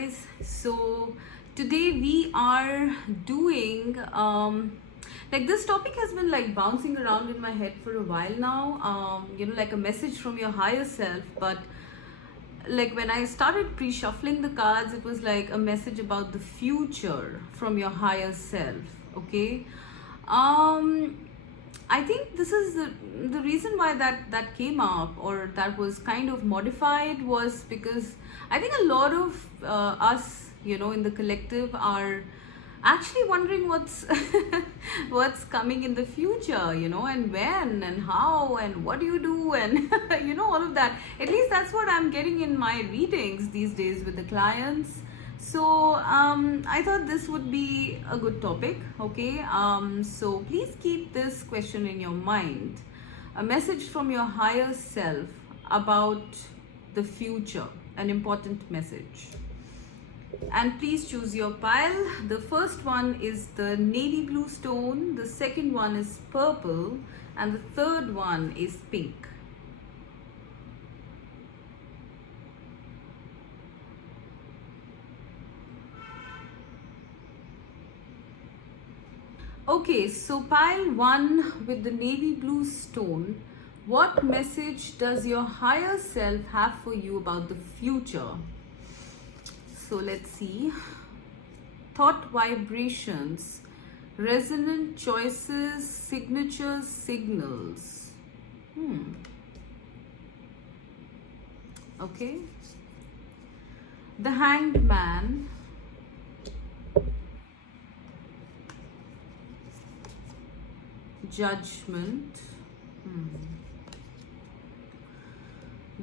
guys. So today we are doing like this topic has been like bouncing around in my head for a while now. Like a message from your higher self, but like when I started pre-shuffling the cards, it was like a message about the future from your higher self. Okay. I think this is the reason why that came up, or that was kind of modified, was because I think a lot of us, in the collective are actually wondering what's what's coming in the future, and when and how and what do you do, and all of that. At least that's what I'm getting in my readings these days with the clients. So I thought this would be a good topic. Okay, so please keep this question in your mind: a message from your higher self about the future, an important message. And please choose your pile. The first one is the navy blue stone, the second one is purple, and the third one is pink. Okay, so pile 1 with the navy blue stone, what message does your higher self have for you about the future? So let's see. Thought vibrations, resonant choices, signatures, signals. Okay. The Hanged Man. Judgment.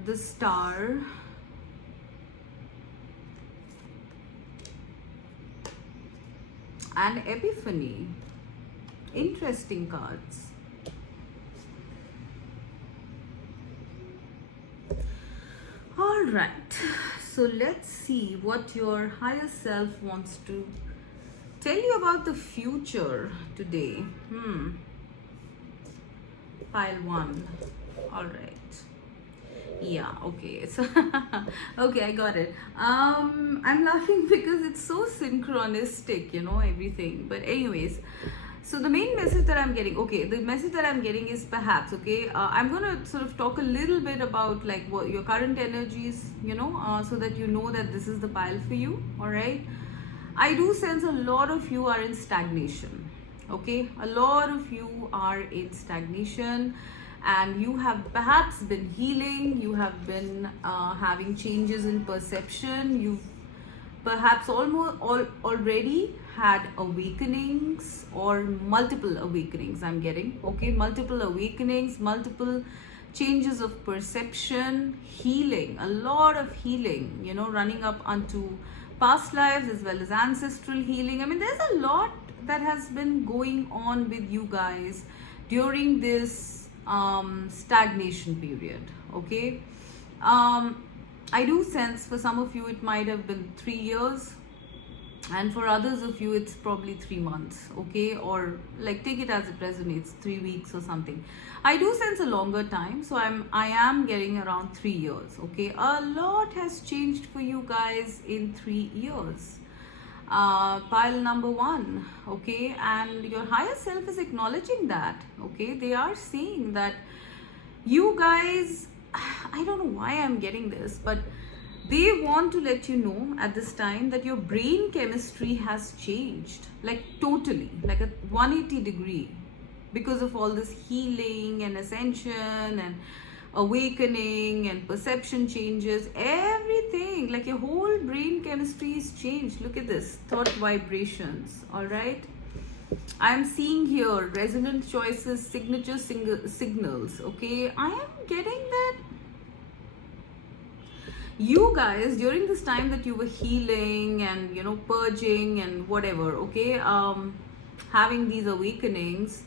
The Star. And Epiphany. Interesting cards. All right, so let's see what your higher self wants to tell you about the future today. Pile 1. All right. Yeah, okay. So okay, I got it. I'm laughing because it's so synchronistic, everything. But anyways, so the main message that I'm getting, the message that I'm getting is perhaps, I'm gonna sort of talk a little bit about like what your current energies, so that you know that this is the pile for you. All right. I do sense a lot of you are in stagnation. Okay, a lot of you are in stagnation, and you have perhaps been healing, you have been having changes in perception, you've perhaps already had awakenings, or multiple awakenings I'm getting. Okay, multiple awakenings, multiple changes of perception, healing, a lot of healing, running up onto past lives as well as ancestral healing. I mean, there's a lot that has been going on with you guys during this stagnation period. Okay, I do sense for some of you it might have been 3 years, and for others of you it's probably 3 months. Okay, or like take it as it resonates, 3 weeks or something. I do sense a longer time, so I am getting around 3 years. Okay, a lot has changed for you guys in 3 years. Pile number 1. Okay, and your higher self is acknowledging that. Okay, they are saying that you guys, I don't know why I'm getting this, but they want to let you know at this time that your brain chemistry has changed, like totally, like a 180 degree, because of all this healing and ascension and awakening and perception changes, everything, like your whole brain chemistry is changed. Look at this, thought vibrations. All right, I'm seeing here resonant choices, signature signals. Okay, I am getting that you guys, during this time that you were healing and purging and whatever, okay, having these awakenings,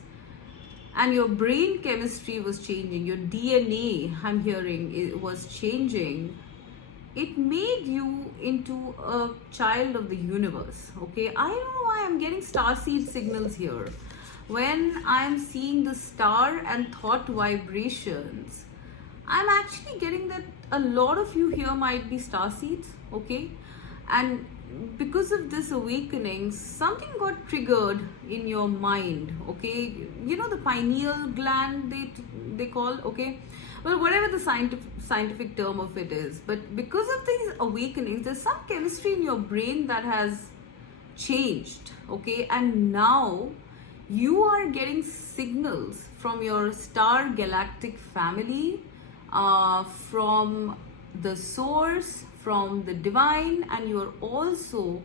and your brain chemistry was changing, your DNA, I'm hearing, it was changing. It made you into a child of the universe. Okay, I don't know why I'm getting starseed signals here. When I'm seeing the star and thought vibrations, I'm actually getting that a lot of you here might be starseeds. Okay, And because of this awakening, something got triggered in your mind. Okay, you know the pineal gland, they call, okay, well, whatever the scientific term of it is, but because of these awakenings, there's some chemistry in your brain that has changed. Okay, and now you are getting signals from your star galactic family, from the source, from the divine, and you are also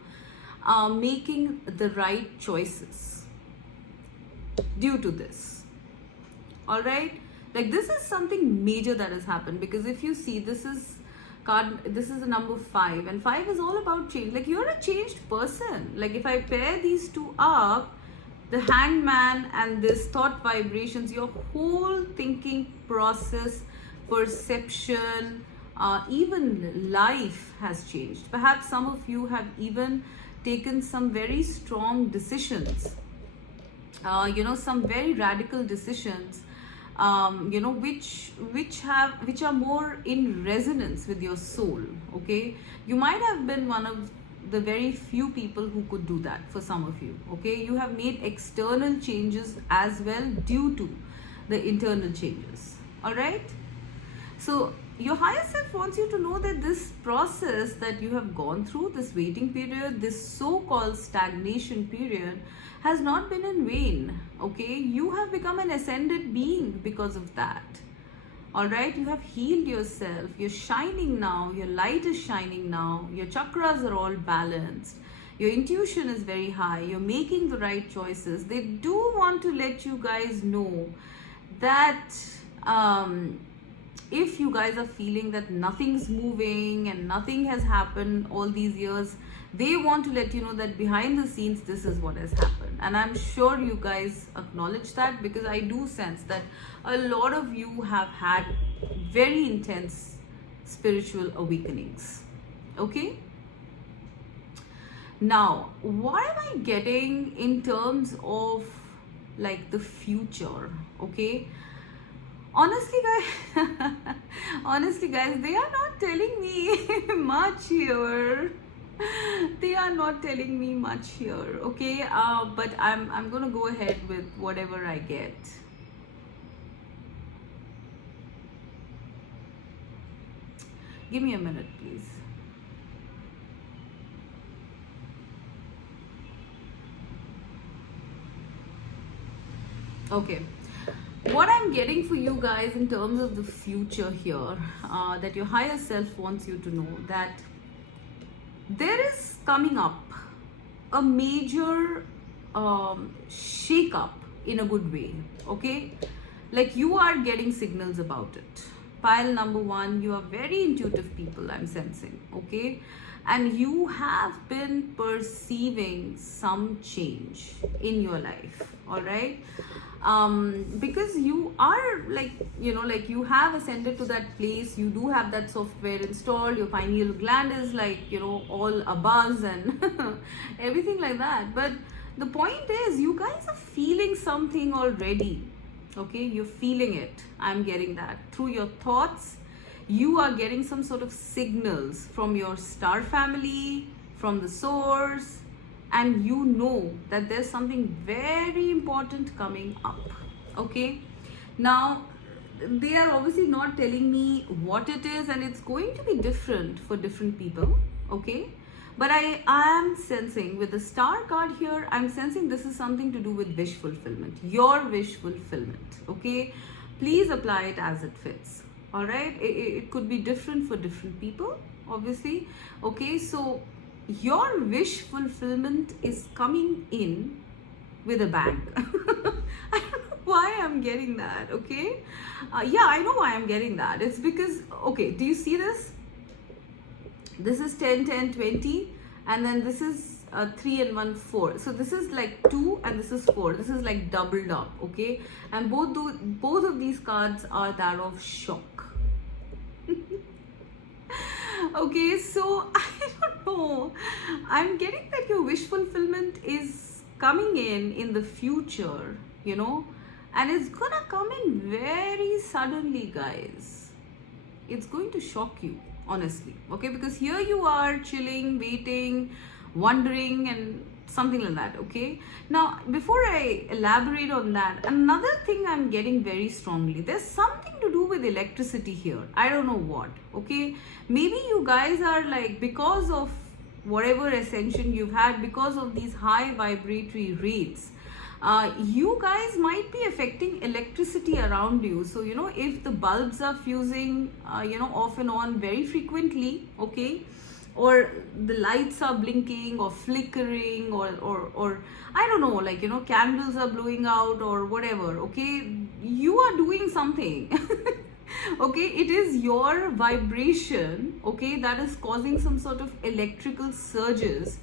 making the right choices due to this. All right, like this is something major that has happened, because if you see, this is the number 5, and 5 is all about change. Like you're a changed person. Like if I pair these two up, the hangman and this thought vibrations, your whole thinking process, perception, even life has changed. Perhaps some of you have even taken some very strong decisions, some very radical decisions, which are more in resonance with your soul. Okay, you might have been one of the very few people who could do that. For some of you, okay, you have made external changes as well due to the internal changes. All right, so your higher self wants you to know that this process that you have gone through, this waiting period, this so-called stagnation period, has not been in vain. Okay, you have become an ascended being because of that. All right, you have healed yourself. You're shining now. Your light is shining now. Your chakras are all balanced. Your intuition is very high. You're making the right choices. They do want to let you guys know that if you guys are feeling that nothing's moving and nothing has happened all these years, they want to let you know that behind the scenes, this is what has happened. And I'm sure you guys acknowledge that, because I do sense that a lot of you have had very intense spiritual awakenings. Okay? Now, what am I getting in terms of like the future? Okay? Honestly guys, they are not telling me much here. They are not telling me much here. Okay, but I'm gonna go ahead with whatever I get. Give me a minute, please. Okay, what I'm getting for you guys in terms of the future here, that your higher self wants you to know that there is coming up a major shake up in a good way. Okay, like you are getting signals about it. Pile number 1, you are very intuitive people, I'm sensing. Okay, and you have been perceiving some change in your life. All right, because you are like you have ascended to that place. You do have that software installed. Your pineal gland is like all abuzz and everything like that. But the point is, you guys are feeling something already. Okay, you're feeling it. I'm getting that through your thoughts. You are getting some sort of signals from your star family, from the source, and you know that there's something very important coming up. Okay, now they are obviously not telling me what it is, and it's going to be different for different people. Okay, but I am sensing with the star card here, I'm sensing this is something to do with wish fulfillment, your wish fulfillment. Okay, please apply it as it fits. All right, it could be different for different people, obviously. Okay, so your wish fulfillment is coming in with a bang. I don't know why I'm getting that. Okay, yeah, I know why I'm getting that. It's because, okay, do you see this? This is 10 10 20, and then this is 3 and 1 4. So this is like 2 and this is 4. This is like doubled up. Okay, and both of these cards are that of shock. Okay, so I don't know, I'm getting that your wish fulfillment is coming in the future, and it's gonna come in very suddenly, guys. It's going to shock you. honestly. Okay, because here you are chilling, waiting, wondering, and something like that. Okay, now before I elaborate on that, another thing I'm getting very strongly, there's something to do with electricity here. I don't know what. Okay, maybe you guys are like, because of whatever ascension you've had, because of these high vibratory rates, you guys might be affecting electricity around you. So if the bulbs are fusing off and on very frequently, okay, or the lights are blinking or flickering, or I don't know, like candles are blowing out or whatever, okay, you are doing something. Okay, it is your vibration, okay, that is causing some sort of electrical surges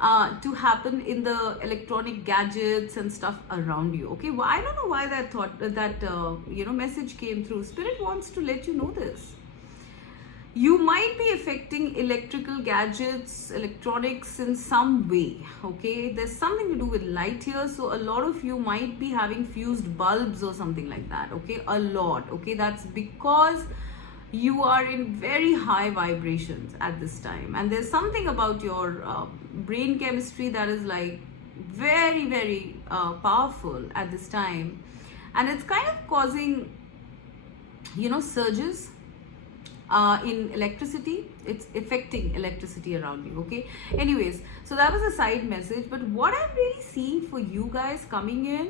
to happen in the electronic gadgets and stuff around you. Okay, well, I don't know why that thought that message came through. Spirit wants to let you know this. You might be affecting electrical gadgets, electronics in some way. Okay, there's something to do with light here, so a lot of you might be having fused bulbs or something like that. Okay, a lot. Okay, that's because you are in very high vibrations at this time, and there's something about your brain chemistry that is like very, very powerful at this time, and it's kind of causing surges in electricity. It's affecting electricity around you. Okay, anyways, so that was a side message, but what I'm really seeing for you guys coming in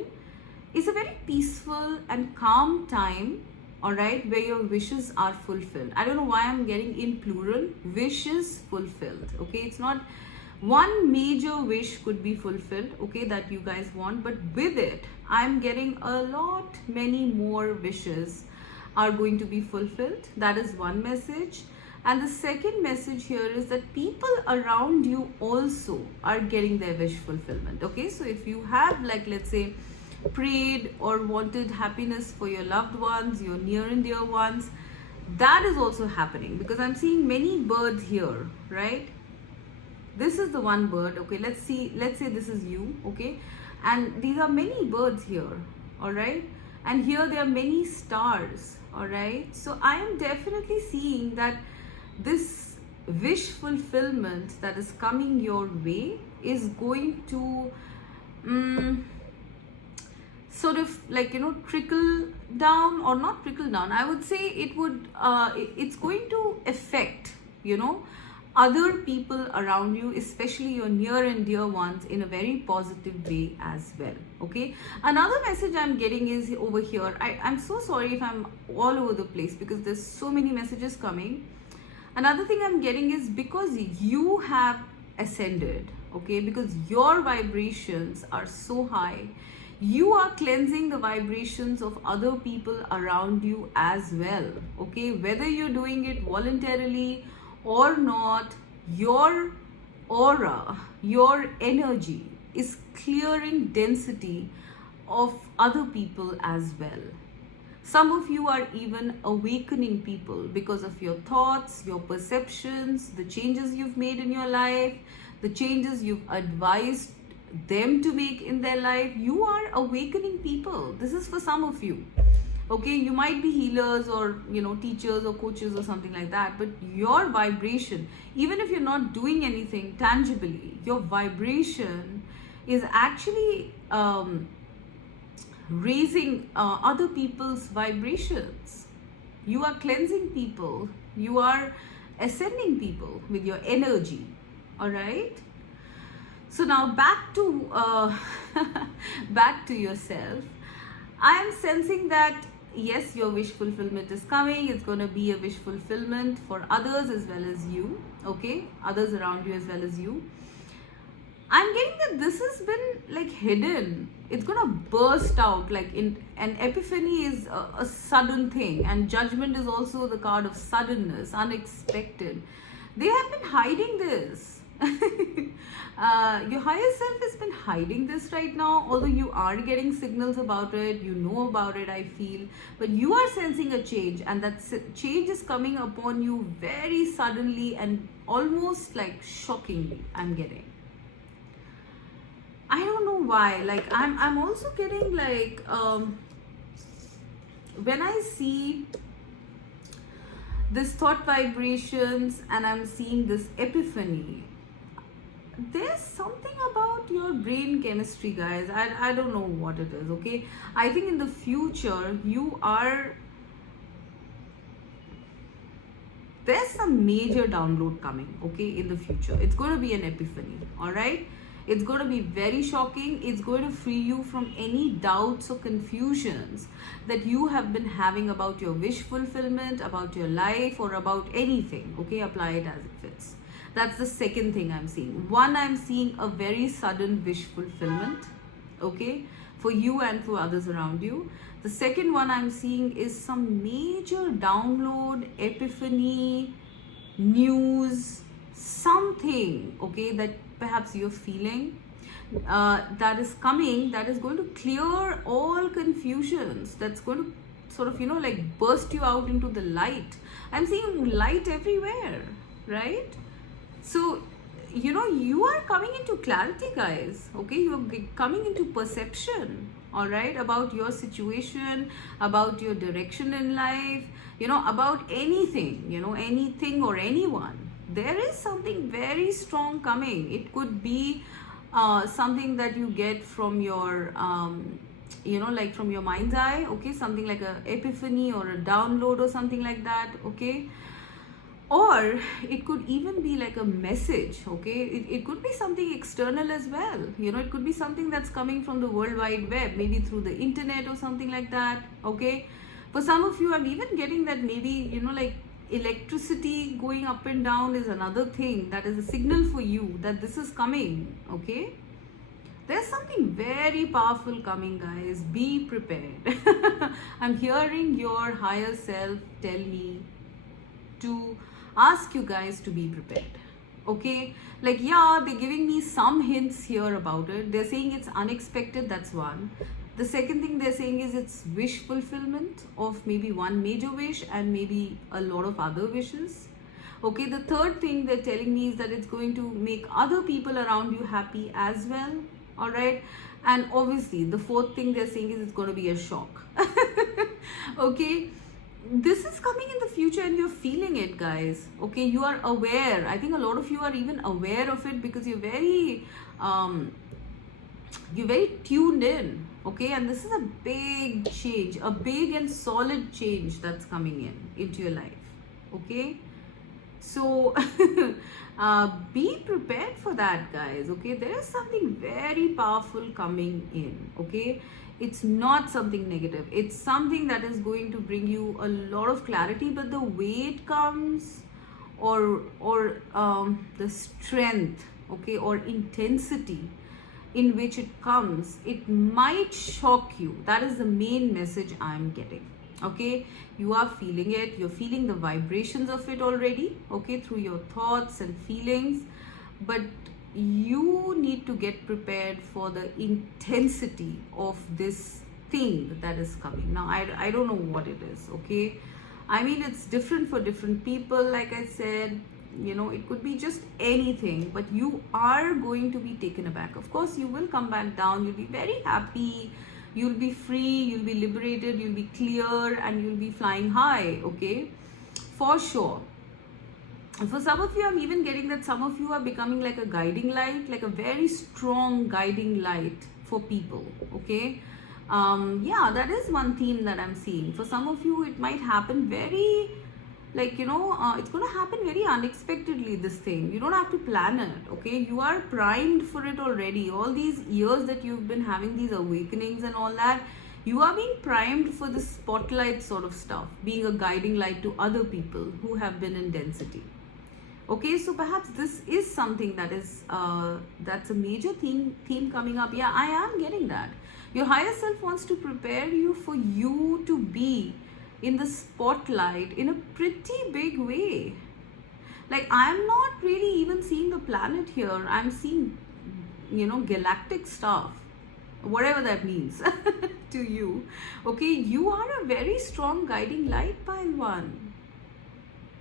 is a very peaceful and calm time, all right, where your wishes are fulfilled. I don't know why I'm getting in plural, wishes fulfilled. Okay, it's not one major wish could be fulfilled, okay, that you guys want, but with it I'm getting a lot many more wishes are going to be fulfilled. That is one message. And the second message here is that people around you also are getting their wish fulfillment. Okay, so if you have, like, let's say, prayed or wanted happiness for your loved ones, your near and dear ones, that is also happening, because I'm seeing many birds here, right? This is the one bird. Okay, let's say this is you. Okay, and these are many birds here, all right, and here there are many stars, all right. So I am definitely seeing that this wish fulfillment that is coming your way is going to sort of like trickle down, or not trickle down, I would say it would it's going to affect other people around you, especially your near and dear ones, in a very positive way as well. Okay, another message I'm getting is over here. I'm so sorry if I'm all over the place, because there's so many messages coming. Another thing I'm getting is because you have ascended, okay, because your vibrations are so high, you are cleansing the vibrations of other people around you as well. Okay, whether you're doing it voluntarily or not, your aura, your energy is clearing density of other people as well. Some of you are even awakening people because of your thoughts, your perceptions, the changes you've made in your life, the changes you've advised them to make in their life. You are awakening people. This is for some of you. Okay, you might be healers or teachers or coaches or something like that, but your vibration, even if you're not doing anything tangibly, your vibration is actually raising other people's vibrations. You are cleansing people, you are ascending people with your energy. All right, so now back to back to yourself. I am sensing that yes, your wish fulfillment is coming. It's going to be a wish fulfillment for others as well as you. Okay, others around you as well as you. I'm getting that this has been like hidden. It's going to burst out, like in an epiphany is a sudden thing, and judgment is also the card of suddenness, unexpected. They have been hiding this. Your higher self has been hiding this right now, although you are getting signals about it, you know about it, I feel, but you are sensing a change, and that change is coming upon you very suddenly and almost like shockingly. I'm getting, I don't know why, like I'm also getting like when I see this thought vibrations, and I'm seeing this epiphany. There's something about your brain chemistry, guys. I don't know what it is, okay? I think in the future there's some major download coming, okay, in the future. It's going to be an epiphany, all right? It's going to be very shocking. It's going to free you from any doubts or confusions that you have been having about your wish fulfillment, about your life, or about anything, okay? Apply it as it fits. That's the second thing I'm seeing. One, I'm seeing a very sudden wish fulfillment, okay, for you and for others around you. The second one I'm seeing is some major download, epiphany, news, something, okay, that perhaps you're feeling that is coming, that is going to clear all confusions, that's going to sort of, like burst you out into the light. I'm seeing light everywhere, right? So, you are coming into clarity, guys, okay? You're coming into perception, all right, about your situation, about your direction in life, about anything, anything or anyone. There is something very strong coming. It could be something that you get from your, like from your mind's eye, okay? Something like a epiphany or a download or something like that, okay? Or it could even be like a message, okay? It could be something external as well. It could be something that's coming from the World Wide Web, maybe through the internet or something like that, okay? For some of you, I'm even getting that maybe, like electricity going up and down is another thing that is a signal for you that this is coming, okay? There's something very powerful coming, guys. Be prepared. I'm hearing your higher self tell me to ask you guys to be prepared, okay? Like, yeah, they're giving me some hints here about it. They're saying it's unexpected, that's one. The second thing they're saying is it's wish fulfillment of maybe one major wish and maybe a lot of other wishes, okay? The third thing they're telling me is that it's going to make other people around you happy as well, all right? And obviously the fourth thing they're saying is it's going to be a shock. Okay, this is coming in the future and you're feeling it, guys, okay? You are aware. I think a lot of you are even aware of it because you're very tuned in, okay? And this is a big change, a big and solid change that's coming into your life, okay? So be prepared for that, guys, okay? There is something very powerful coming in, okay? It's not something negative. It's something that is going to bring you a lot of clarity, but the way it comes or the strength, okay, or intensity in which it comes, it might shock you. That is the main message I'm getting, okay? You are feeling it. You're feeling the vibrations of it already, okay, through your thoughts and feelings, but you need to get prepared for the intensity of this thing that is coming. Now, I don't know what it is, okay? I mean, it's different for different people, like I said. It could be just anything, but you are going to be taken aback. Of course, you will come back down. You'll be very happy. You'll be free. You'll be liberated. You'll be clear, and you'll be flying high, okay? For sure. For some of you, I'm even getting that some of you are becoming like a guiding light, like a very strong guiding light for people, okay? Yeah, that is one theme that I'm seeing. For some of you, it might happen very, like, it's going to happen very unexpectedly, this thing. You don't have to plan it, okay? You are primed for it already. All these years that you've been having these awakenings and all that, you are being primed for this spotlight sort of stuff, being a guiding light to other people who have been in density. Okay, so perhaps this is something that is, that's a major theme coming up. Yeah, I am getting that. Your higher self wants to prepare you for you to be in the spotlight in a pretty big way. Like, I'm not really even seeing the planet here. I'm seeing, galactic stuff, whatever that means to you. Okay, you are a very strong guiding light, Pailwan.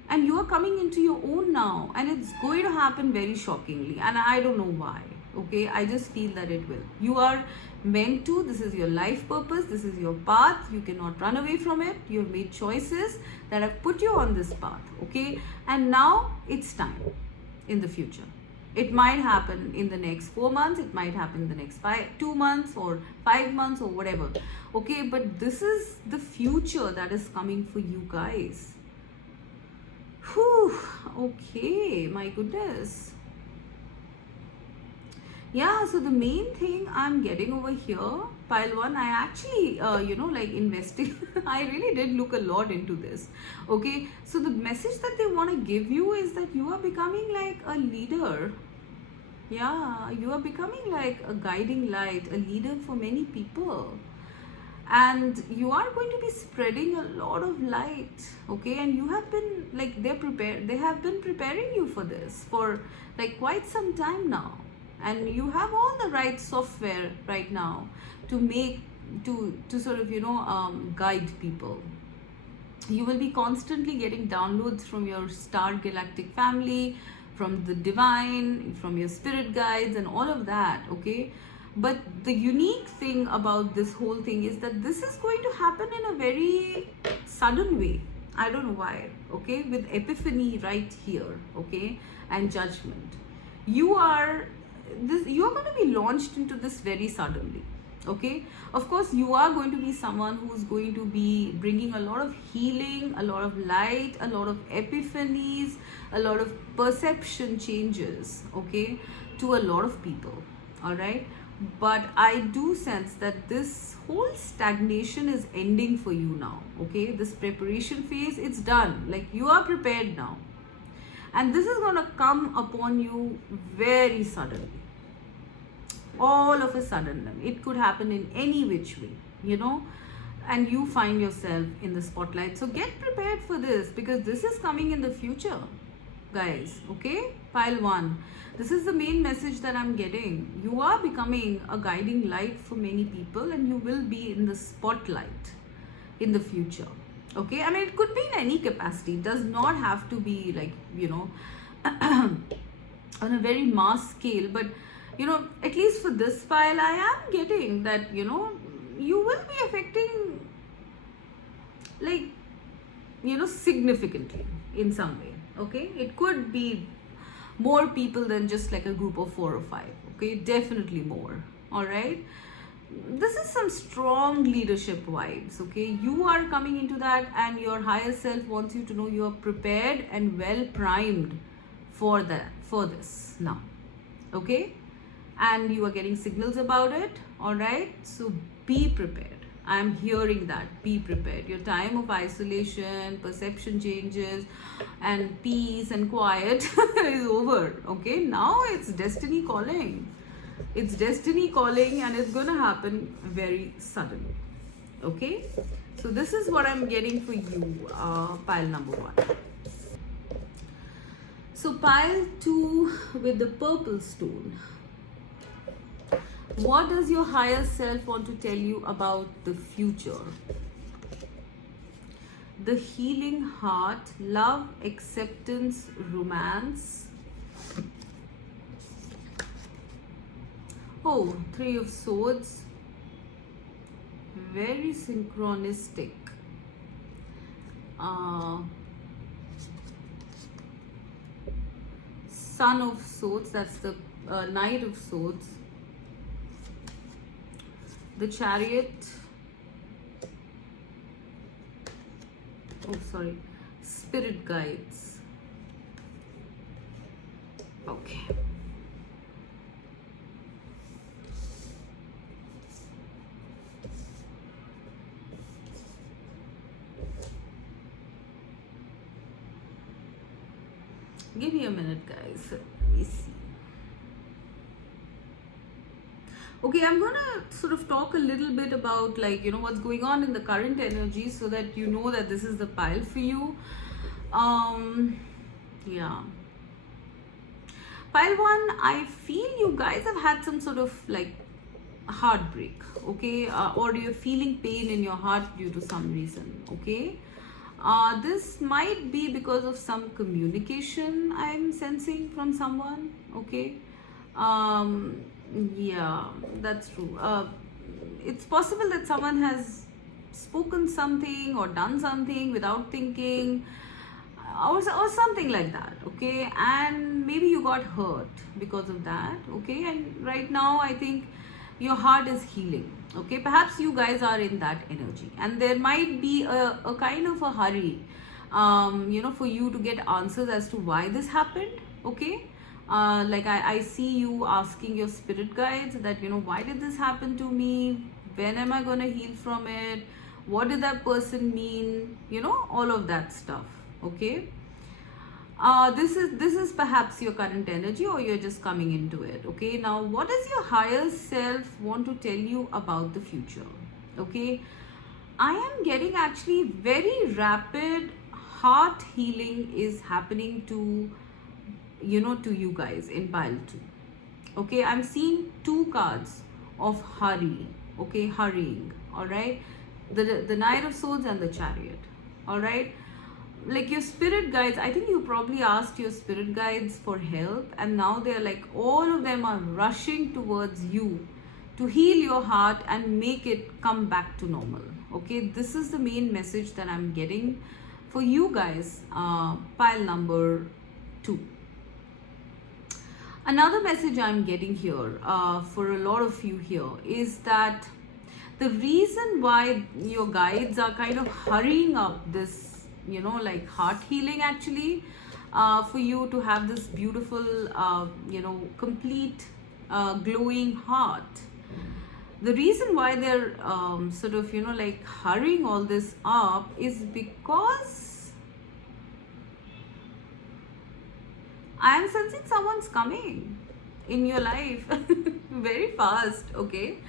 And you are coming into your own now, and it's going to happen very shockingly, and I don't know why. Okay, I just feel that it will. You are meant to. This is your life purpose. This is your path. You cannot run away from it. You have made choices that have put you on this path. Okay, and now it's time in the future. It might happen in the next 4 months. It might happen in the next 2 months or 5 months or whatever. Okay, but this is the future that is coming for you guys. Whew, okay, my goodness. Yeah, so the main thing I'm getting over here, pile one, I actually, investing, I really did look a lot into this. Okay, so the message that they want to give you is that you are becoming like a leader. Yeah, you are becoming like a guiding light, a leader for many people. And you are going to be spreading a lot of light. Okay, and you have been like, they have been preparing you for this for like quite some time now. And you have all the right software right now to make to sort of guide people. You will be constantly getting downloads from your star galactic family, from the divine, from your spirit guides and all of that. Okay, but the unique thing about this whole thing is that this is going to happen in a very sudden way. I don't know why. Okay, with epiphany right here. Okay, and judgment. You are going to be launched into this very suddenly. Okay, of course you are going to be someone who's going to be bringing a lot of healing, a lot of light, a lot of epiphanies, a lot of perception changes, okay, to a lot of people. All right, but I do sense that this whole stagnation is ending for you now. Okay, this preparation phase, it's done. Like, you are prepared now, and this is going to come upon you very suddenly. All of a sudden. It could happen in any which way, and you find yourself in the spotlight. So get prepared for this, because this is coming in the future, guys. Okay, pile one. This is the main message that I'm getting. You are becoming a guiding light for many people, and you will be in the spotlight in the future. Okay, I mean, it could be in any capacity. It does not have to be like, on a very mass scale, but at least for this file, I am getting that, you will be affecting, like, significantly in some way. Okay, it could be more people than just like a group of 4 or 5. Okay, definitely more. All right, this is some strong leadership vibes. Okay, you are coming into that, and your higher self wants you to know you are prepared and well primed for this now. Okay, and you are getting signals about it. All right, so be prepared. I'm hearing that. Be prepared. Your time of isolation, perception changes, and peace and quiet is over. Okay, now it's destiny calling. It's destiny calling, and it's gonna happen very suddenly. Okay, so this is what I'm getting for you, pile number 1. So pile 2 with the purple stone. What does your higher self want to tell you about the future? The healing heart, love, acceptance, romance. Oh, 3 of Swords. Very synchronistic. Son of Swords, that's the Knight of Swords. The Chariot. Oh, sorry. Spirit guides. Okay. Give me a minute, guys. Let me see. Okay, I'm gonna sort of talk a little bit about, like, what's going on in the current energy, so that you know that this is the pile for you. Yeah. Pile 1, I feel you guys have had some sort of like heartbreak, okay, or you're feeling pain in your heart due to some reason. Okay, this might be because of some communication I'm sensing from someone. Okay, Um, yeah, that's true. It's possible that someone has spoken something or done something without thinking, or something like that, okay? And maybe you got hurt because of that, okay? And right now, I think your heart is healing, okay? Perhaps you guys are in that energy, and there might be a kind of a hurry, for you to get answers as to why this happened, okay? Like I see you asking your spirit guides that, why did this happen to me? When am I going to heal from it? What did that person mean? All of that stuff, okay? This is perhaps your current energy, or you're just coming into it, okay? Now, what does your higher self want to tell you about the future, okay? I am getting actually very rapid heart healing is happening to you guys in pile 2, okay? I'm seeing 2 cards of hurry, okay? Hurrying, all right? The Knight of Swords and the Chariot, all right? Like your spirit guides, I think you probably asked your spirit guides for help, and now they're like, all of them are rushing towards you to heal your heart and make it come back to normal, okay? This is the main message that I'm getting for you guys, pile number 2. Another message I'm getting here, for a lot of you here, is that the reason why your guides are kind of hurrying up this, like heart healing actually, for you to have this beautiful, complete, glowing heart. The reason why they're sort of, like hurrying all this up is because I am sensing someone's coming in your life very fast, okay?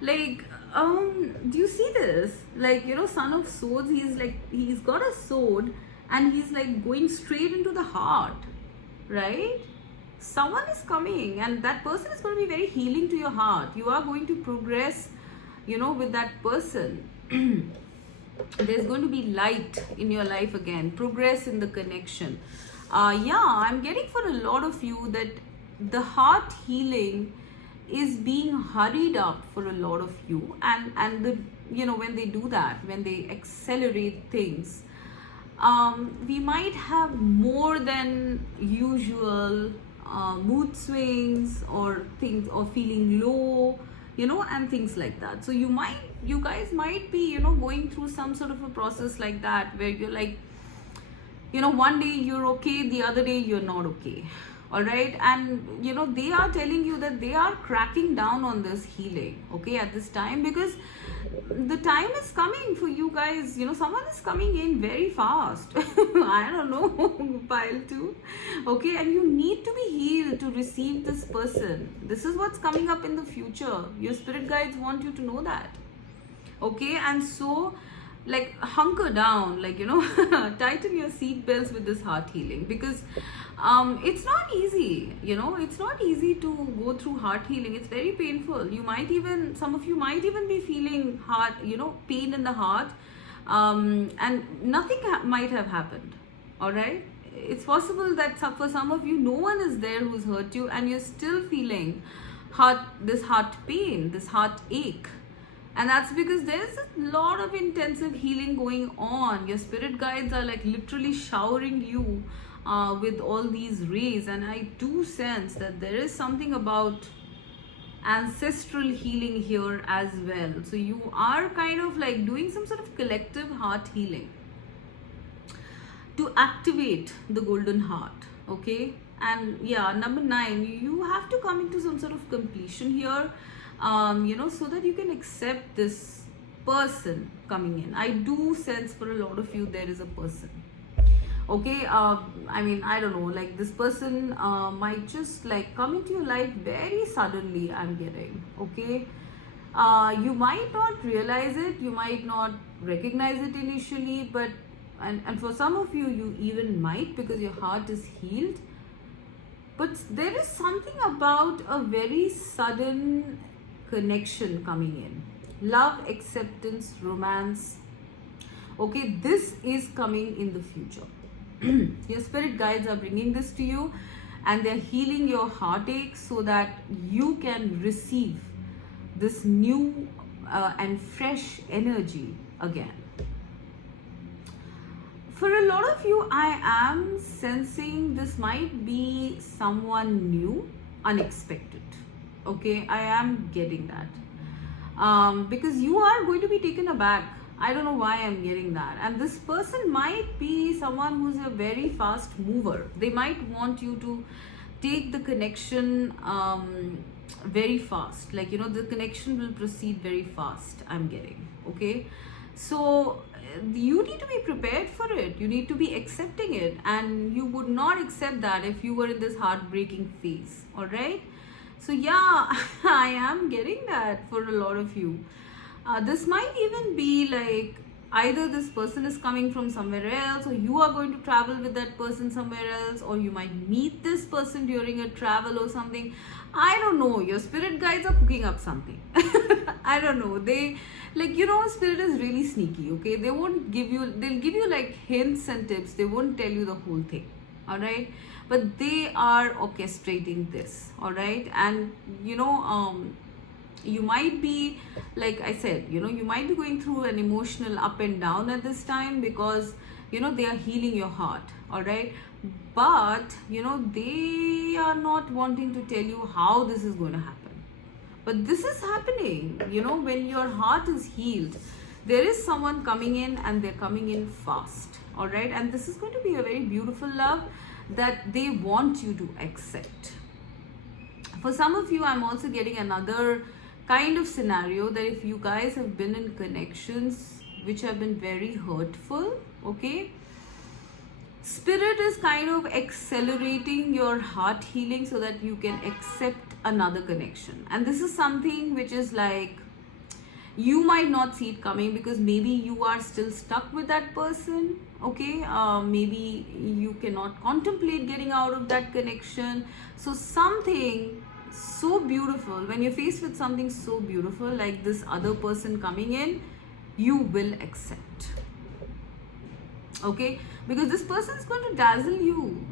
Like, do you see this? Like, Son of Swords, he's got a sword and he's like going straight into the heart, right? Someone is coming, and that person is going to be very healing to your heart. You are going to progress, with that person. There's going to be light in your life again, progress in the connection. I'm getting for a lot of you that the heart healing is being hurried up for a lot of you, and the when they do that, when they accelerate things, we might have more than usual mood swings or things, or feeling low, and things like that. So you guys might be going through some sort of a process like that, where you're like, one day you're okay, the other day you're not okay, all right? And they are telling you that they are cracking down on this healing, okay, at this time, because the time is coming for you guys. Someone is coming in very fast. I don't know, pile 2, okay? And you need to be healed to receive this person. This is what's coming up in the future. Your spirit guides want you to know that, okay? And so, like, hunker down, like, tighten your seat belts with this heart healing, because it's not easy, it's not easy to go through heart healing. It's very painful. Some of you might even be feeling heart, pain in the heart, and nothing might have happened, all right? It's possible that for some of you, no one is there who's hurt you, and you're still feeling this heart pain, this heart ache. And that's because there's a lot of intensive healing going on. Your spirit guides are like literally showering you with all these rays. And I do sense that there is something about ancestral healing here as well. So you are kind of like doing some sort of collective heart healing to activate the golden heart, okay? And number 9, you have to come into some sort of completion here, so that you can accept this person coming in. I do sense for a lot of you there is a person, okay? I don't know, like this person might just like come into your life very suddenly, I'm getting, okay? You might not realize it, you might not recognize it initially, but and for some of you, you even might, because your heart is healed. But there is something about a very sudden connection coming in. Love, acceptance, romance. Okay, this is coming in the future. Your spirit guides are bringing this to you. and they're healing your heartache so that you can receive this new and fresh energy again. For a lot of you, I am sensing this might be someone new, unexpected. Okay, I am getting that. Because you are going to be taken aback. I don't know why I'm getting that. And this person might be someone who's a very fast mover. They might want you to take the connection very fast. Like, the connection will proceed very fast, I'm getting. Okay, so you need to be prepared for it. You need to be accepting it, and you would not accept that if you were in this heartbreaking phase. All right, so yeah, I am getting that for a lot of you. This might even be like either this person is coming from somewhere else, or you are going to travel with that person somewhere else, or you might meet this person during a travel or something. I don't know, your spirit guides are cooking up something. I don't know, they like, spirit is really sneaky. Okay, they won't give you, they'll give you like hints and tips, they won't tell you the whole thing. All right, but they are orchestrating this. All right, and you might be, like I said, you might be going through an emotional up and down at this time, because they are healing your heart. All right, but they are not wanting to tell you how this is going to happen. But this is happening. When your heart is healed, there is someone coming in, and they're coming in fast. All right, and this is going to be a very beautiful love that they want you to accept. For some of you, I'm also getting another kind of scenario that if you guys have been in connections which have been very hurtful, okay, spirit is kind of accelerating your heart healing so that you can accept another connection. And this is something which is like, you might not see it coming, because maybe you are still stuck with that person. Okay, maybe you cannot contemplate getting out of that connection. So something so beautiful, when you're faced with something so beautiful like this other person coming in, you will accept. Okay, because this person is going to dazzle you.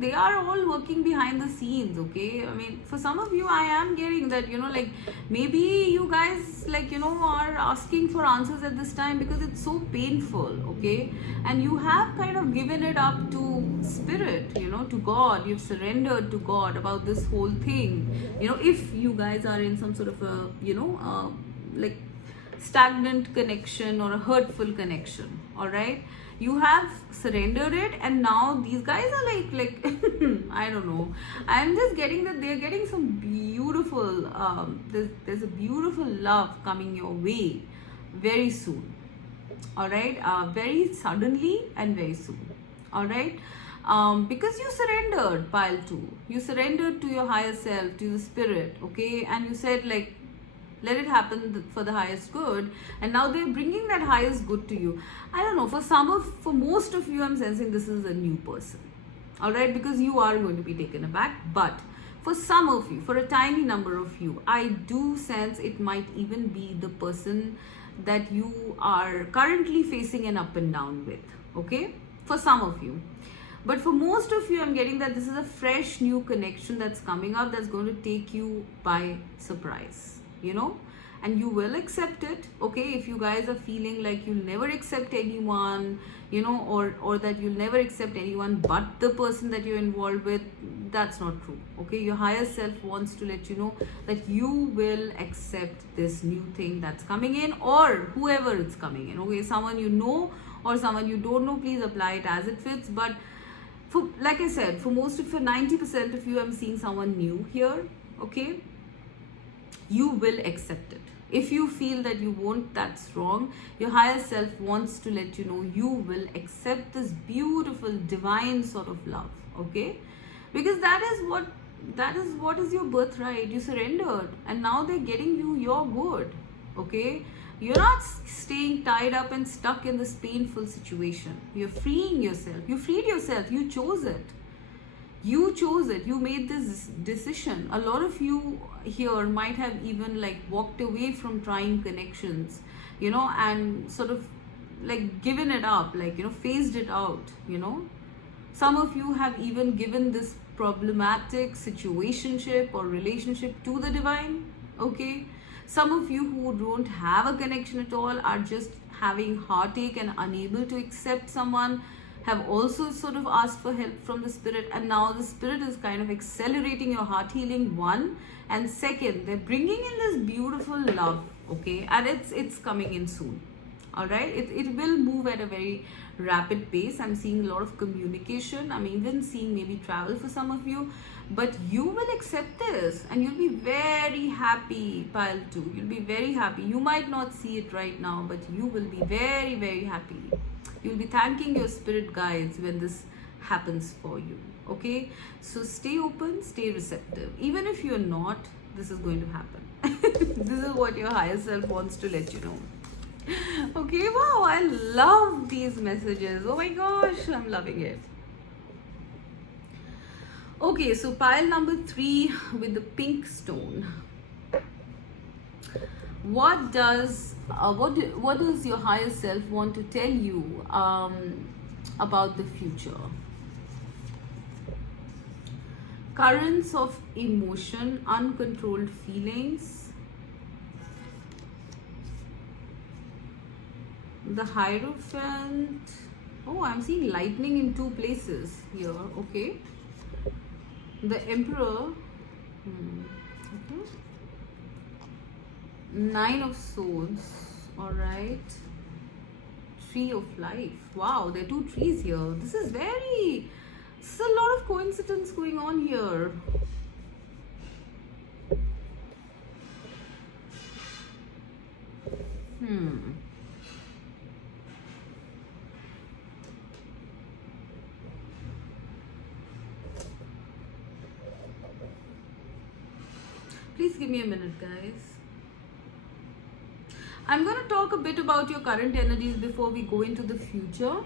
They are all working behind the scenes. Okay, I mean, for some of you, I am getting that, like maybe you guys are asking for answers at this time because it's so painful. Okay, and you have kind of given it up to spirit, to God. You've surrendered to God about this whole thing. If you guys are in some sort of a like stagnant connection or a hurtful connection. All right, you have surrendered it, and now these guys are like I don't know, I'm just getting that they're getting some beautiful there's a beautiful love coming your way very soon. All right, very suddenly and very soon. All right, because you surrendered, pile 2, you surrendered to your higher self, to the spirit. Okay, and you said like, let it happen for the highest good, and now they're bringing that highest good to you. I don't know, for most of you, I'm sensing this is a new person. All right, because you are going to be taken aback. But for some of you, for a tiny number of you, I do sense it might even be the person that you are currently facing an up and down with. Okay, for some of you. But for most of you, I'm getting that this is a fresh new connection that's coming up, that's going to take you by surprise. And you will accept it. Okay, if you guys are feeling like you'll never accept anyone, or that you'll never accept anyone but the person that you're involved with, that's not true. Okay, your higher self wants to let you know that you will accept this new thing that's coming in, or whoever it's coming in. Okay, someone you know or someone you don't know, please apply it as it fits. But for, like I said, for most of you, 90% of you, I'm seeing someone new here. Okay, you will accept it. If you feel that you won't, that's wrong. Your higher self wants to let you know you will accept this beautiful divine sort of love. Okay, because that is what is your birthright. You surrendered, and now they're getting you your good. Okay, you're not staying tied up and stuck in this painful situation. You're freeing yourself. You freed yourself. You chose it. You chose it. You made this decision. A lot of you here might have even walked away from trying connections, and sort of given it up, phased it out. Some of you have even given this problematic situationship or relationship to the divine. Okay, some of you who don't have a connection at all are just having heartache and unable to accept someone, have also sort of asked for help from the spirit, and now the spirit is kind of accelerating your heart healing, one, and second, they're bringing in this beautiful love. Okay, and it's coming in soon. All right, it will move at a very rapid pace. I'm seeing a lot of communication. I'm even seeing maybe travel for some of you, but you will accept this and you'll be very happy. Pile 2, you'll be very happy. You might not see it right now, but you will be very, very happy. You'll be thanking your spirit guides when this happens for you. Okay, so stay open, stay receptive. Even if you're not, this is going to happen. This is what your higher self wants to let you know. Okay, wow, I love these messages. Oh my gosh, I'm loving it. Okay, so pile number 3 with the pink stone. What does your higher self want to tell you about the future? Currents of emotion, uncontrolled feelings. The Hierophant. Oh, I'm seeing lightning in 2 places here. Okay. The Emperor. Okay. 9 of Swords. Alright. Tree of Life. Wow, there are 2 trees here. This is a lot of coincidence going on here. Please give me a minute, guys. I'm going to talk a bit about your current energies before we go into the future.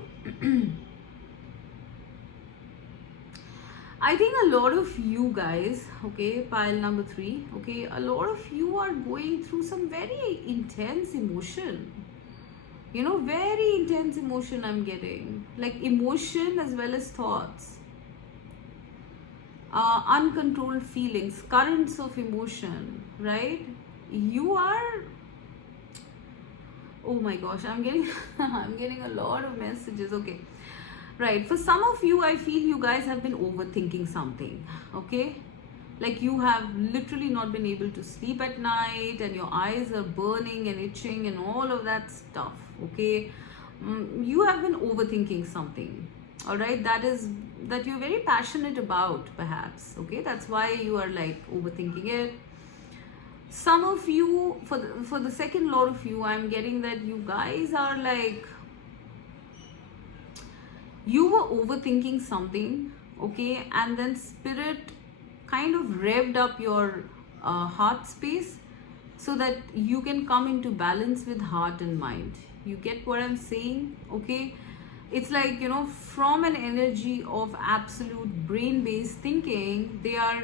I think a lot of you guys, okay, pile number 3, okay, a lot of you are going through some very intense emotion. You know, very intense emotion I'm getting. Like emotion as well as thoughts. Uncontrolled feelings, currents of emotion, right? You are, oh my gosh, I'm getting I'm getting a lot of messages. Okay, right, for some of you, I feel you guys have been overthinking something. Okay, like you have literally not been able to sleep at night and your eyes are burning and itching and all of that stuff. Okay, you have been overthinking something. All right, that you're very passionate about, perhaps. Okay, that's why you are like overthinking it. Some of you, for the second lot of you, I'm getting that you guys are like, you were overthinking something, okay, and then spirit kind of revved up your heart space so that you can come into balance with heart and mind. You get what I'm saying? Okay, it's like, you know, from an energy of absolute brain-based thinking, they are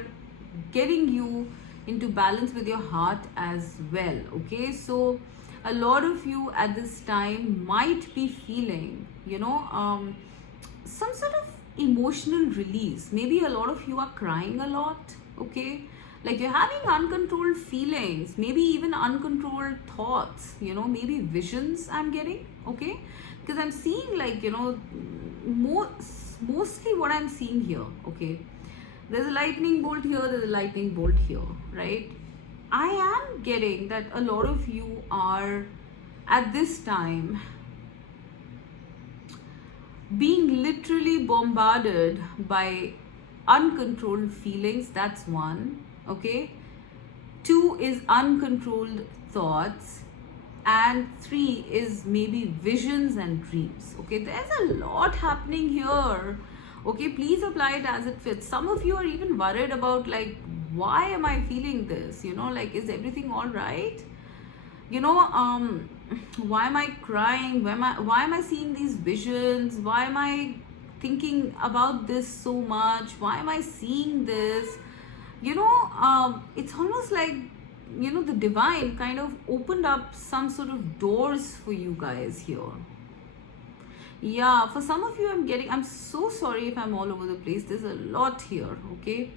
getting you into balance with your heart as well. Okay, so a lot of you at this time might be feeling, you know, some sort of emotional release. Maybe a lot of you are crying a lot. Okay, like you're having uncontrolled feelings, maybe even uncontrolled thoughts, you know, maybe visions I'm getting. Okay, because I'm seeing, like, you know, mostly what I'm seeing here. Okay, there's a lightning bolt here, there's a lightning bolt here, right? I am getting that a lot of you are at this time being literally bombarded by uncontrolled feelings. That's one. Okay, 2 is uncontrolled thoughts, and 3 is maybe visions and dreams. Okay, there's a lot happening here. Okay, please apply it as it fits. Some of you are even worried about, like, why am I feeling this? You know, like, is everything all right? You know, why am I crying? Why am I seeing these visions? Why am I thinking about this so much? Why am I seeing this? You know, it's almost like, you know, the divine kind of opened up some sort of doors for you guys here. Yeah, for some of you, I'm so sorry if I'm all over the place. There's a lot here, okay?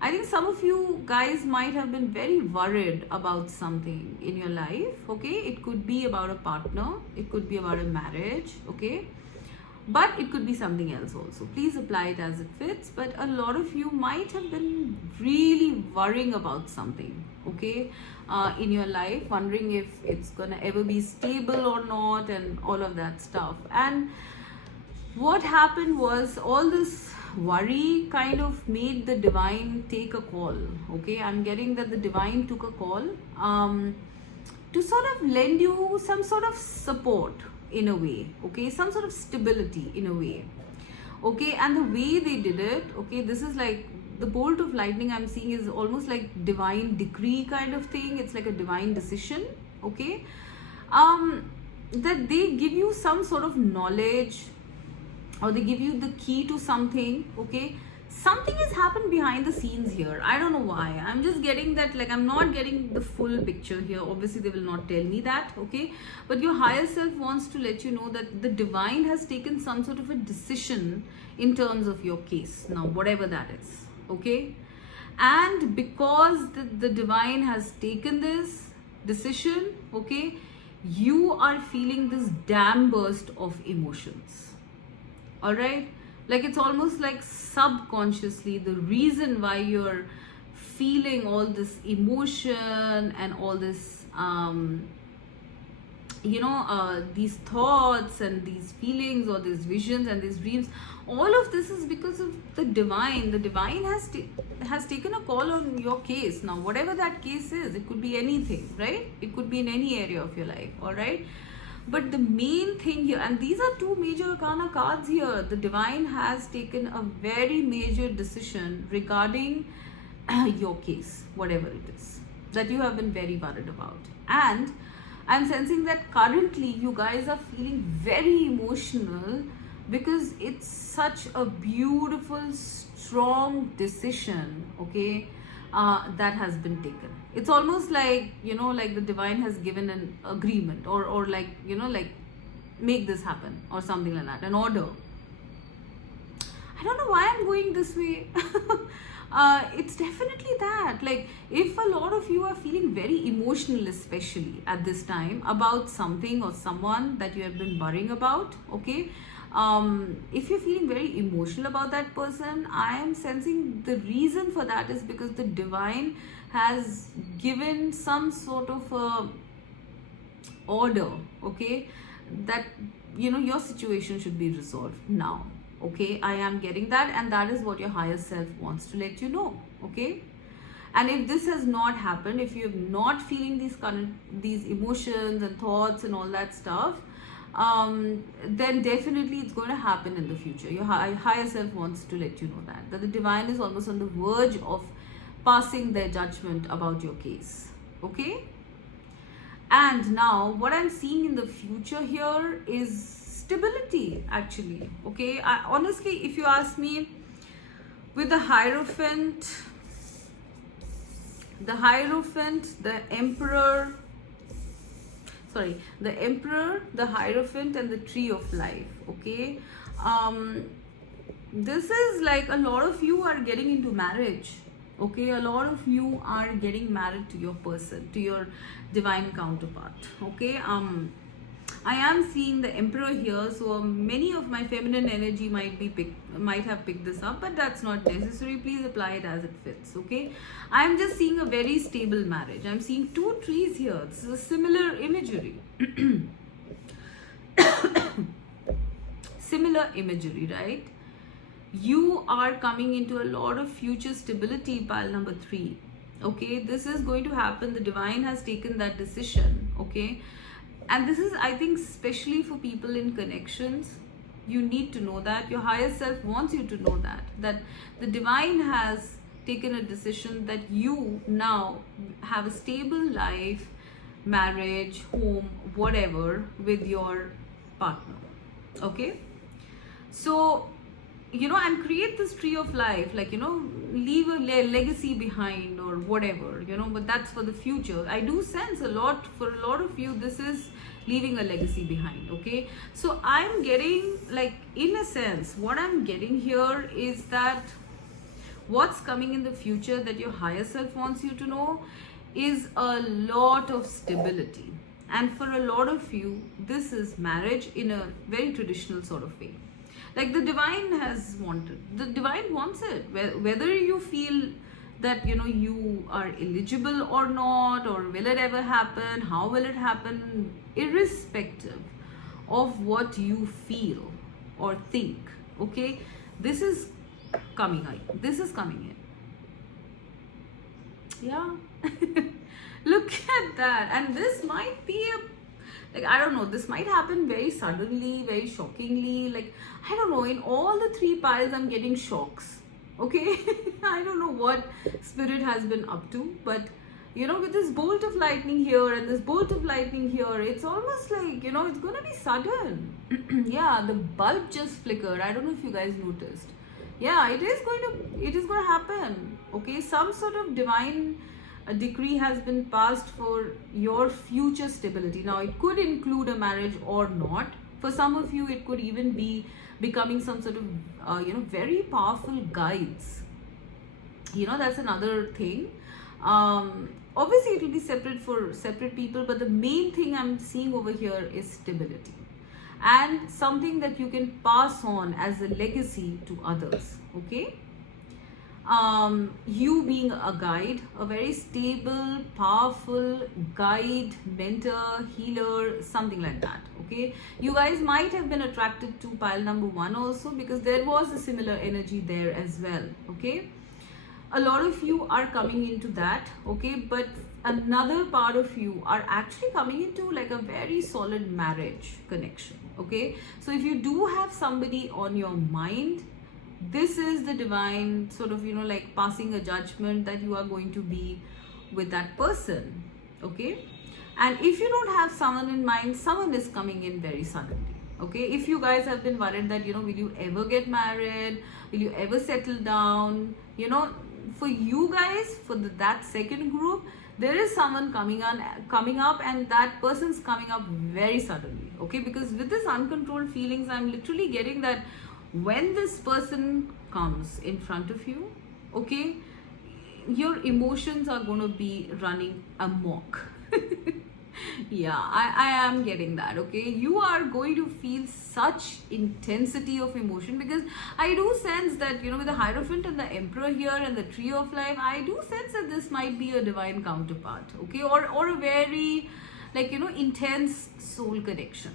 I think some of you guys might have been very worried about something in your life, okay? It could be about a partner, it could be about a marriage, okay? But it could be something else also. Please apply it as it fits. But a lot of you might have been really worrying about something, okay, in your life, wondering if it's gonna ever be stable or not, and all of that stuff. And what happened was, all this worry kind of made the divine take a call, okay? I'm getting that the divine took a call to sort of lend you some sort of support in a way, okay, some sort of stability in a way, okay? And the way they did it, okay, this is like the bolt of lightning I'm seeing is almost like divine decree kind of thing. It's like a divine decision, okay, that they give you some sort of knowledge, or they give you the key to something, okay? Something has happened behind the scenes here. I don't know why. I'm just getting that, like, I'm not getting the full picture here. Obviously, they will not tell me that, okay? But your higher self wants to let you know that the divine has taken some sort of a decision in terms of your case. Now, whatever that is, okay? And because the divine has taken this decision, okay, you are feeling this damn burst of emotions. All right, like it's almost like subconsciously the reason why you're feeling all this emotion and all this these thoughts and these feelings or these visions and these dreams, all of this is because of the divine. The divine has taken a call on your case. Now, whatever that case is, it could be anything, right? It could be in any area of your life, all right? But the main thing here, and these are two major arcana cards here, the divine has taken a very major decision regarding your case, whatever it is, that you have been very worried about. And I'm sensing that currently you guys are feeling very emotional because it's such a beautiful, strong decision, okay, that has been taken. It's almost like, like the divine has given an agreement, or like, like, make this happen or something like that, an order. I don't know why I'm going this way. It's definitely that. Like, if a lot of you are feeling very emotional, especially at this time, about something or someone that you have been worrying about, okay, if you're feeling very emotional about that person, I am sensing the reason for that is because the divine has given some sort of a order, okay, that your situation should be resolved now, okay? I am getting that, and that is what your higher self wants to let you know, okay? And if this has not happened, if you're not feeling these emotions and thoughts and all that stuff, then definitely it's going to happen in the future. Your higher self wants to let you know that the divine is almost on the verge of passing their judgment about your case, okay? And now what I'm seeing in the future here is stability, actually, okay? Honestly, if you ask me, with the Hierophant, the Emperor, the Emperor, the Hierophant, and the Tree of Life, okay? This is like a lot of you are getting into marriage, okay? A lot of you are getting married to your person, to your divine counterpart, okay? I am seeing the Emperor here, so many of my feminine energy might have picked this up, but that's not necessary. Please apply it as it fits, okay? I'm just seeing a very stable marriage. I'm seeing two trees here. This is a similar imagery. Similar imagery, right? You are coming into a lot of future stability, pile number 3, okay? This is going to happen. The divine has taken that decision, okay? And this is, I think, especially for people in connections. You need to know that. Your higher self wants you to know that the divine has taken a decision that you now have a stable life, marriage, home, whatever, with your partner, okay? So and create this tree of life, like, leave a legacy behind or whatever, but that's for the future. I do sense for a lot of you, this is leaving a legacy behind. Okay, so I'm getting, like, in a sense, what I'm getting here is that what's coming in the future that your higher self wants you to know is a lot of stability. And for a lot of you, this is marriage in a very traditional sort of way. Like the divine wants it. Whether you feel that, you are eligible or not, or will it ever happen, how will it happen, irrespective of what you feel or think. Okay, this is coming in. Yeah. Look at that. And this might be like, I don't know, this might happen very suddenly, very shockingly. Like, I don't know, in all the 3 piles I'm getting shocks. Okay. I don't know what spirit has been up to, but with this bolt of lightning here and this bolt of lightning here, it's almost like, it's gonna be sudden. Yeah, the bulb just flickered. I don't know if you guys noticed. Yeah, it is going to happen. Okay, some sort of divine decree has been passed for your future stability. Now, it could include a marriage or not. For some of you, it could even be becoming some sort of very powerful guides. That's another thing. Obviously, it will be separate for separate people, but the main thing I'm seeing over here is stability and something that you can pass on as a legacy to others. Okay, you being a guide, a very stable, powerful guide, mentor, healer, something like that. Okay, you guys might have been attracted to pile number 1 also, because there was a similar energy there as well. Okay, a lot of you are coming into that. Okay, but another part of you are actually coming into like a very solid marriage connection. Okay, so if you do have somebody on your mind, this is the divine sort of, like passing a judgment that you are going to be with that person. Okay, and if you don't have someone in mind, someone is coming in very suddenly. Okay, if you guys have been worried that, will you ever get married, will you ever settle down, for you guys, for that second group, there is someone coming up, and that person's coming up very suddenly. Okay, because with this uncontrolled feelings, I'm literally getting that when this person comes in front of you, okay, your emotions are going to be running amok. Yeah, I am getting that. Okay, you are going to feel such intensity of emotion, because I do sense that, with the Hierophant and the Emperor here and the Tree of Life, I do sense that this might be a divine counterpart. Okay, or a very, like, intense soul connection,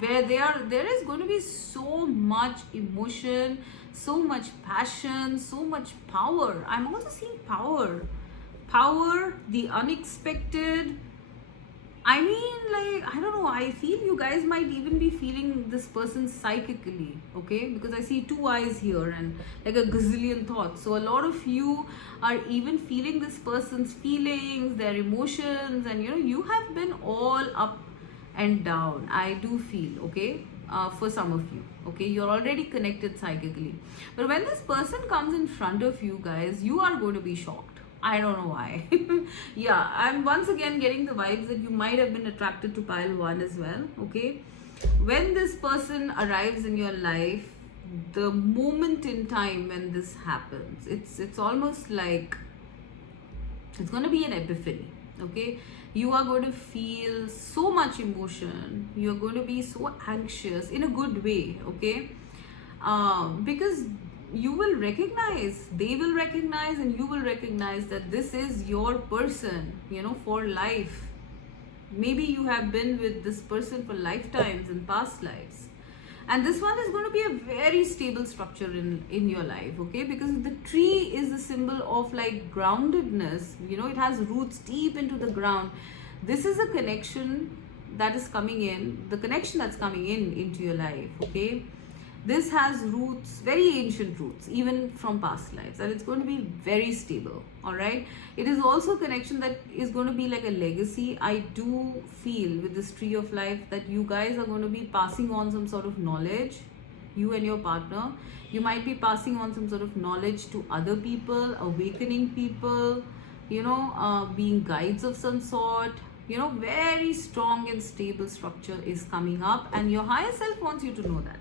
where there is going to be so much emotion, so much passion, so much power. I'm also seeing power, the unexpected. I mean, like, I don't know, I feel you guys might even be feeling this person psychically. Okay, because I see 2 eyes here and like a gazillion thoughts. So a lot of you are even feeling this person's feelings, their emotions, and you have been all up and down. I do feel. Okay, for some of you. Okay, you're already connected psychically, but when this person comes in front of you guys, you are going to be shocked. I don't know why. Yeah, I'm once again getting the vibes that you might have been attracted to pile 1 as well. Okay, when this person arrives in your life, the moment in time when this happens, it's almost like it's going to be an epiphany. Okay, you are going to feel so much emotion, you're going to be so anxious in a good way. Okay, because you will recognize, they will recognize, and you will recognize that this is your person, for life. Maybe you have been with this person for lifetimes in past lives, and this one is going to be a very stable structure in your life. Okay, because the tree is the symbol of like groundedness. It has roots deep into the ground. This is a connection that is coming in, the connection that's coming into your life. Okay, this has roots, very ancient roots, even from past lives, and it's going to be very stable. All right, it is also a connection that is going to be like a legacy. I do feel with this Tree of Life that you guys are going to be passing on some sort of knowledge, you and your partner. You might be passing on some sort of knowledge to other people, awakening people, being guides of some sort. Very strong and stable structure is coming up, and your higher self wants you to know that.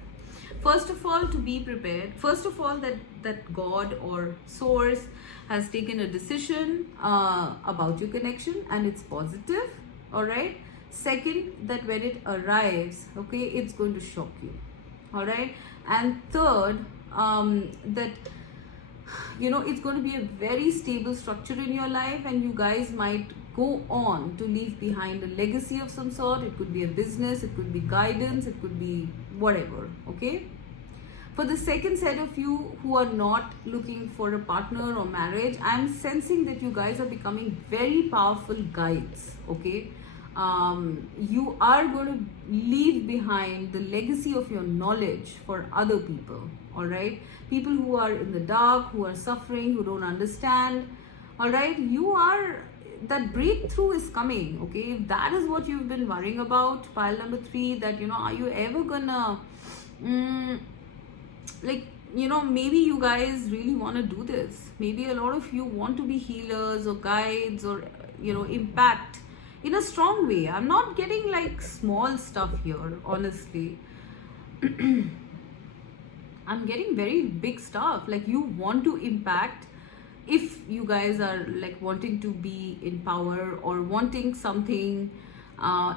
First of all, to be prepared. First of all, that God or source has taken a decision about your connection, and it's positive. All right. Second, that when it arrives, okay, it's going to shock you. All right. And third, that it's going to be a very stable structure in your life, and you guys might go on to leave behind a legacy of some sort. It could be a business, it could be guidance, it could be whatever. Okay. For the second set of you who are not looking for a partner or marriage, I'm sensing that you guys are becoming very powerful guides. Okay. You are going to leave behind the legacy of your knowledge for other people. All right. People who are in the dark, who are suffering, who don't understand. All right. That breakthrough is coming. Okay. If that is what you've been worrying about, pile number 3, that are you ever gonna maybe you guys really want to do this. Maybe a lot of you want to be healers or guides or impact in a strong way. I'm not getting like small stuff here, honestly. I'm getting very big stuff. Like, you want to impact. If you guys are like wanting to be in power or wanting something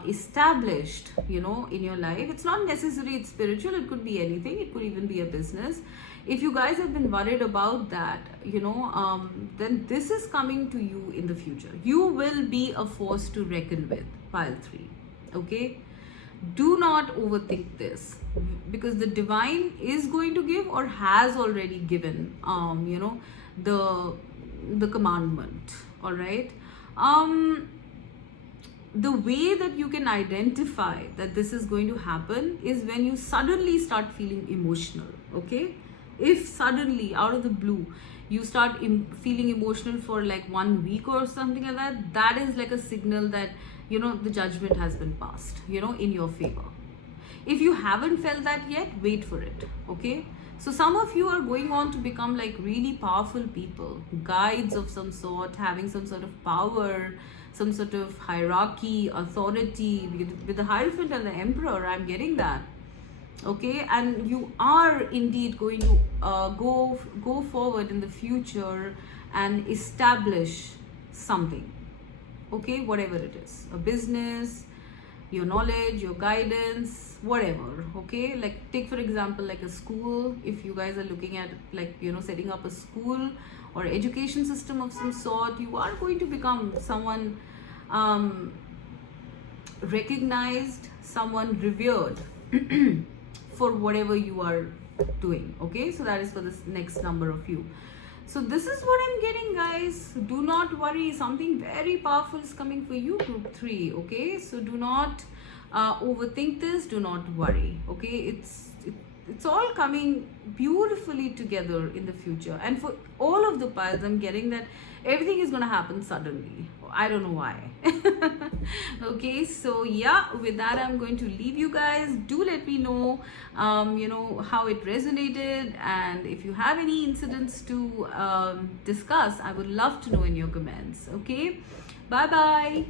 established in your life, it's not necessary it's spiritual, it could be anything, it could even be a business. If you guys have been worried about that, then this is coming to you in the future. You will be a force to reckon with, pile 3. Okay. Do not overthink this, because the divine is going to give or has already given the commandment. All right. The way that you can identify that this is going to happen is when you suddenly start feeling emotional. Okay. If suddenly out of the blue you start feeling emotional for like 1 week or something like that, that is like a signal that the judgment has been passed in your favor. If you haven't felt that yet, wait for it. Okay. So some of you are going on to become like really powerful people, guides of some sort, having some sort of power, some sort of hierarchy, authority. With the Hierophant and the Emperor, I'm getting that. Okay. And you are indeed going to go forward in the future and establish something. Okay. Whatever it is, a business, your knowledge, your guidance, whatever. Okay. Like, take for example like a school. If you guys are looking at like setting up a school or education system of some sort, you are going to become someone recognized, someone revered for whatever you are doing. Okay. So that is for this next number of you. So this is what I'm getting, guys. Do not worry, something very powerful is coming for you, group 3. Okay. So do not overthink this, do not worry. Okay. It's all coming beautifully together in the future. And for all of the piles, I'm getting that everything is going to happen suddenly. I don't know why. Okay, so yeah, with that I'm going to leave you guys. Do let me know how it resonated, and if you have any incidents to discuss, I would love to know in your comments. Okay, bye bye.